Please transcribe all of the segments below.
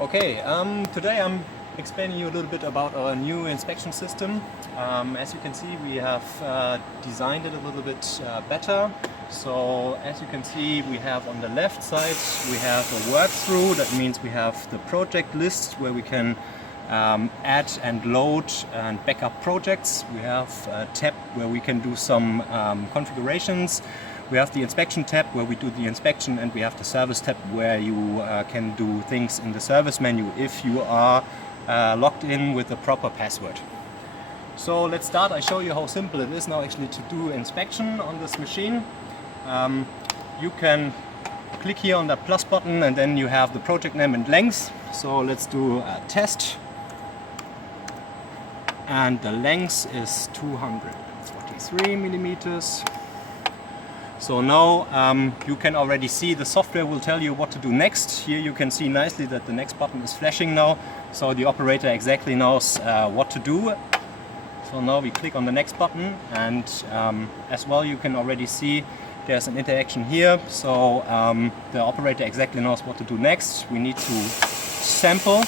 Okay, today I'm explaining you a little bit about our new inspection system. As you can see, we have designed it a little bit better. So as you can see, we have on the left side, we have a work through. That means we have the project list where we can add and load and backup projects. We have a tab where we can do some configurations. We have the inspection tab where we do the inspection, and we have the service tab where you can do things in the service menu if you are logged in with the proper password. So let's start. I show you how simple it is now actually to do inspection on this machine. You can click here on that plus button and then you have the project name and length. So let's do a test. And the length is 243 millimeters. So now you can already see the software will tell you what to do next. Here you can see nicely that the next button is flashing now, so the operator exactly knows what to do. So now we click on the next button, and as well you can already see there's an interaction here. So the operator exactly knows what to do next. We need to sample.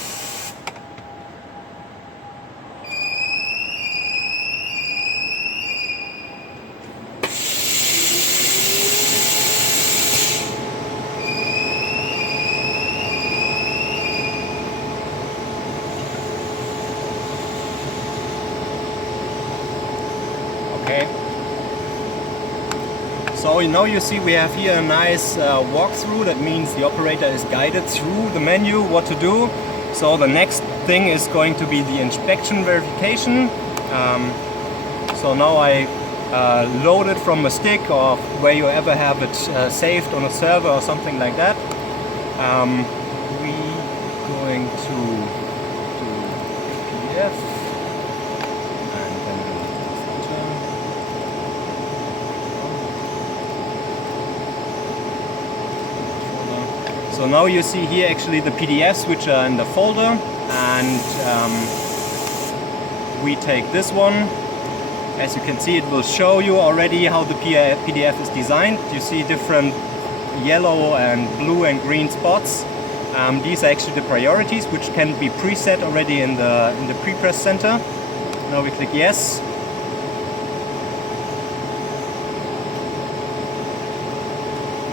Okay. So now you see we have here a nice walkthrough. That means the operator is guided through the menu what to do. So the next thing is going to be the inspection verification. So now I load it from a stick or where you ever have it saved on a server or something like that. We're going to do PDF. So now you see here actually the PDFs which are in the folder, and we take this one. As you can see, it will show you already how the PDF is designed. You see different yellow and blue and green spots. These are actually the priorities which can be preset already in the prepress center. Now we click yes.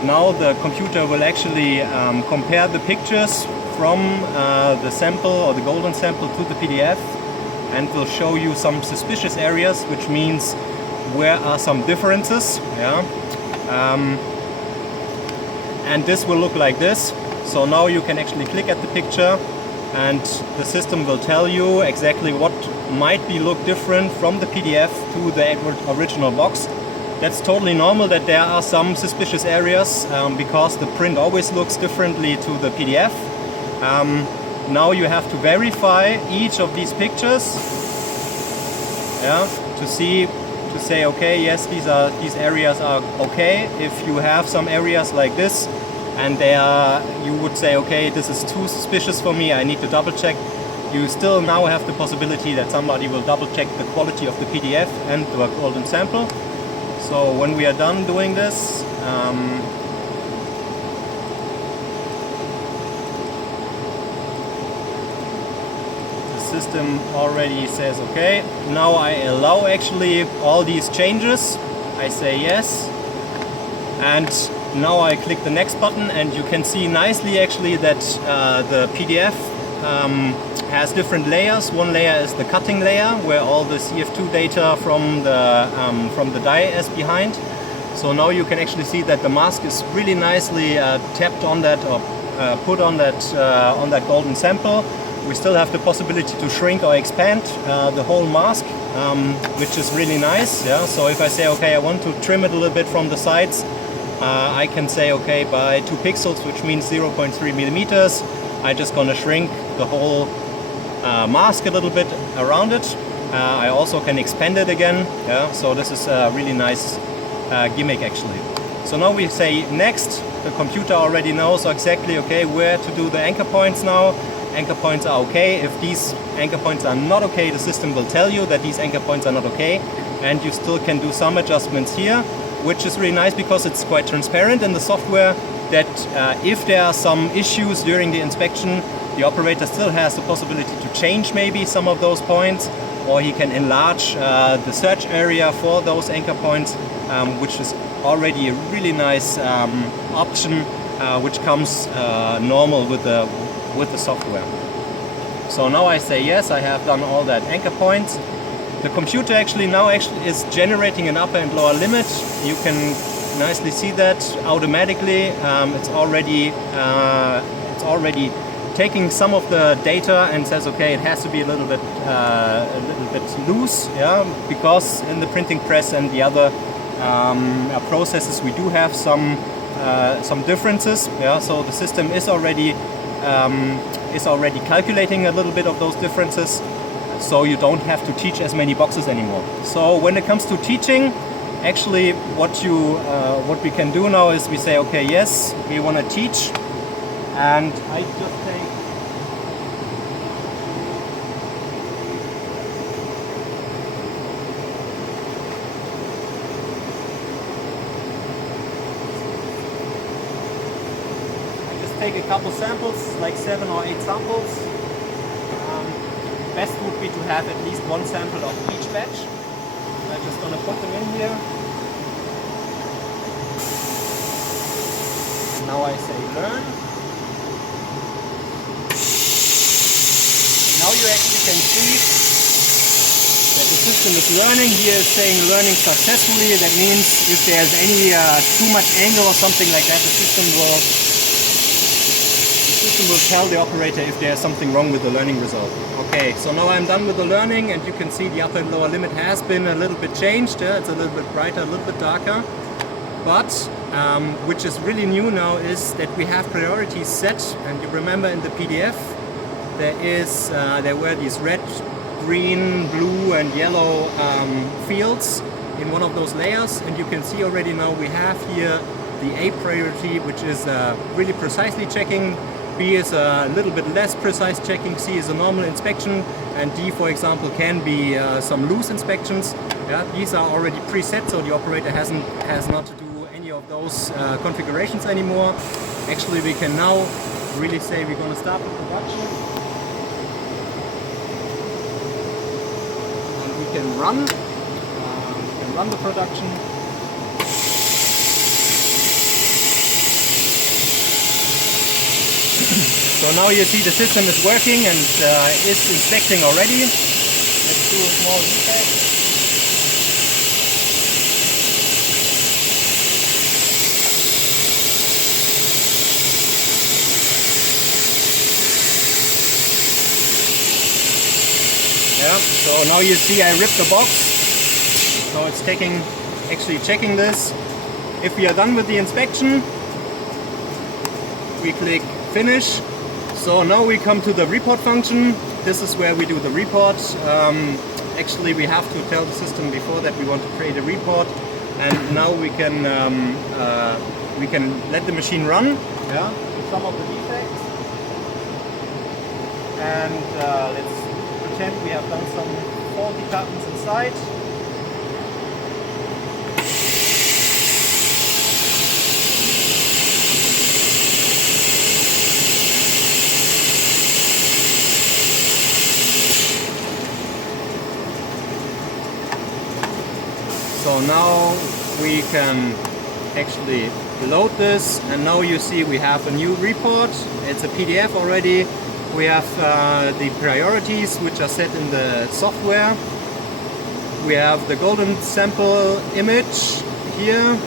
Now the computer will actually compare the pictures from the sample or the golden sample to the PDF, and will show you some suspicious areas, which means where are some differences. Yeah. And this will look like this. So now you can actually click at the picture and the system will tell you exactly what might be look different from the PDF to the original box. That's totally normal that there are some suspicious areas because the print always looks differently to the PDF. Now you have to verify each of these pictures, yeah, to say okay, yes, these areas are okay. If you have some areas like this and you would say okay, this is too suspicious for me, I need to double check. You still now have the possibility that somebody will double check the quality of the PDF and the golden sample. So when we are done doing this, the system already says okay. Now I allow actually all these changes. I say yes, and now I click the next button, and you can see nicely actually that the PDF has different layers. One layer is the cutting layer where all the CF2 data from the die is behind. So now you can actually see that the mask is really nicely tapped on that or put on that golden sample. We still have the possibility to shrink or expand the whole mask, which is really nice. Yeah. So if I say okay, I want to trim it a little bit from the sides, I can say okay by 2 pixels, which means 0.3 millimeters. I'm just gonna shrink the whole mask a little bit around it. I also can expand it again. Yeah, so this is a really nice gimmick actually. So now we say next. The computer already knows exactly okay where to do the anchor points now. Anchor points are okay. If these anchor points are not okay, the system will tell you that these anchor points are not okay, and you still can do some adjustments here, which is really nice because it's quite transparent in the software. that if there are some issues during the inspection, the operator still has the possibility to change maybe some of those points, or he can enlarge the search area for those anchor points, which is already a really nice option, which comes normal with the software. So now I say yes, I have done all that anchor points. The computer now is generating an upper and lower limit. You can nicely see that automatically. It's already taking some of the data and says, okay, it has to be a little bit loose, yeah, because in the printing press and the other processes we do have some differences, yeah. So the system is already calculating a little bit of those differences, so you don't have to teach as many boxes anymore. So when it comes to teaching, actually what we can do now is we say, okay, yes, we want to teach, and I just take a couple samples, like 7 or 8 samples. Best would be to have at least one sample of each batch. I'm just going to put them in here. Now I say learn. Now you actually can see that the system is learning. Here it's saying learning successfully. That means if there's any too much angle or something like that, the system will tell the operator if there's something wrong with the learning result. Okay, so now I'm done with the learning, and you can see the upper and lower limit has been a little bit changed. It's a little bit brighter, a little bit darker. But which is really new now is that we have priorities set, and you remember in the PDF there were these red, green, blue and yellow fields in one of those layers, and you can see already now we have here the A priority, which is really precisely checking. B is a little bit less precise checking. C is a normal inspection, and D, for example, can be some loose inspections. Yeah, these are already preset, so the operator has not to do any of those configurations anymore. Actually, we can now really say we're going to start the production, and we can run the production. So now you see the system is working and is inspecting already. Let's do a small reset. Yeah, so now you see I ripped the box. So it's actually checking this. If we are done with the inspection, we click finish. So now we come to the report function. This is where we do the report. Actually, we have to tell the system before that we want to create a report, and now we can let the machine run. Yeah, some of the defects, and let's pretend we have done some faulty cartons inside. So now we can actually load this, and now you see we have a new report. It's a PDF already. We have the priorities which are set in the software. We have the golden sample image here.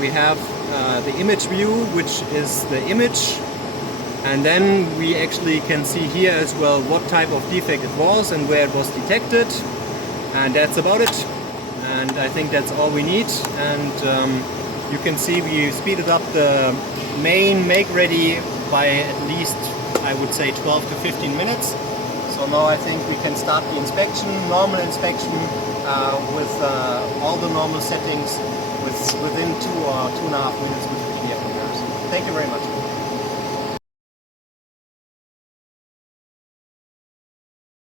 We have the image view, which is the image, and then we actually can see here as well what type of defect it was and where it was detected, and that's about it. And I think that's all we need. And you can see we speeded up the main make ready by at least, I would say, 12 to 15 minutes. So now I think we can start the inspection, normal inspection, with all the normal settings within 2 or 2.5 minutes with the PDF comparison. Thank you very much.